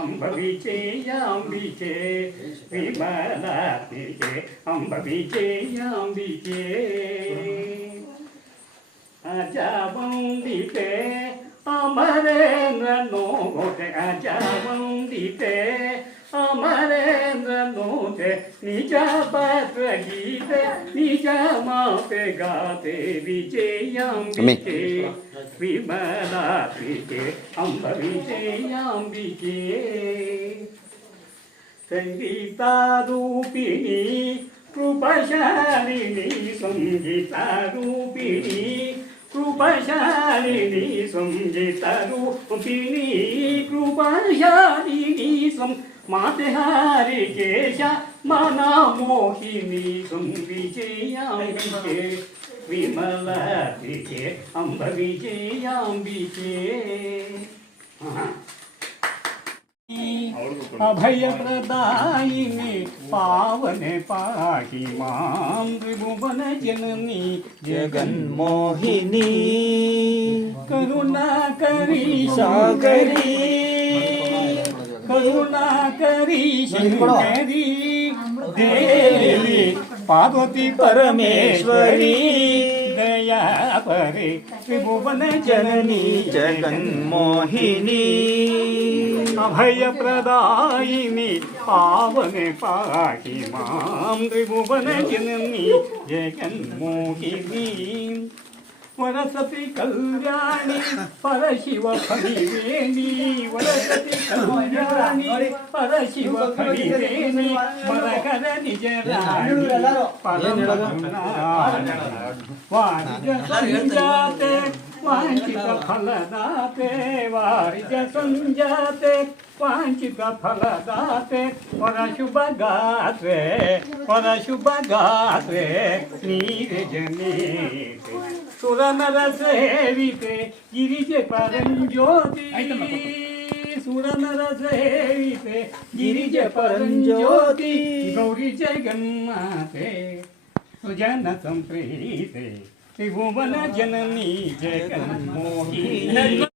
ಅಂಬ ವಿಜಯಾಂಬಿಕೆ ವಿಮಲಾಂಬಿಕೆ ಅಂಬ ವಿಜಯಾಂಬಿಕೆ ಅಜವಂದಿತೆ ಅಮರೇಂದ್ರ ನೋಟೆ ಅಜವಂದಿತೆ ಅಮರೇಂದ್ರ ನೋಟೆ ನಿಜ ಪತ್ರ ಗೀತೆ ನಿಜ ಮಾತೆ ಗಾತೆ ವಿಜಯಾಂಬಿಕೆ ವಿಮಲಾಂಬಿಕೆ ಅಂಬ ವಿಜಯಾಂಬಿಕೆ ಸಂಗೀತಾರೂಪಿಣಿ ಕೃಪಶಾಲಿನಿ ಸಂಗೀತಾರೂಪಿಣಿ ಕೃಪಶಾಲಿನಿ ಸಂಗೀತರೂಪಿಣಿ ಕೃಪಶಾಲಿನಿ ಮಾತೆ ಹಾರಿಕೇಶ ಮನಮೋಹಿನಿ ವಿಜಯಾಂಬಿಕೆ ವಿಮಲಾಂಬಿಕೆ ಅಂಬ ವಿಜಯಾಂಬಿಕೆ अभयप्रदायिने पावने पाहि मां त्रिभुवन जननी जगन्मोहिनी करुणाकरी सागरी करुणाकरी शंकरी देवी पार्वती परमेश्वरी दया परे त्रिभुवन जननी जगन्मोहिनी अभयप्रदायिनी पावने पाहि मां त्रिभुवन जननी जगन्मोहिनी वरसति कल्याणी परशिव फणिवेणी वरसति कल्याणी परशिव फणिवेणी मरकर निज राणी वाणिज संजाते वांछित फलदाते वारिज संजाते वांछित फलदाते परशुभ गात्रे नीरजनीते सुरनर सेविते गिरिज परंज्योति सुरनर सेविते गिरिज परंज्योति गौरी जगन्माते सुजन संप्रीते त्रिभुवन जननी जगन्मोहिनी।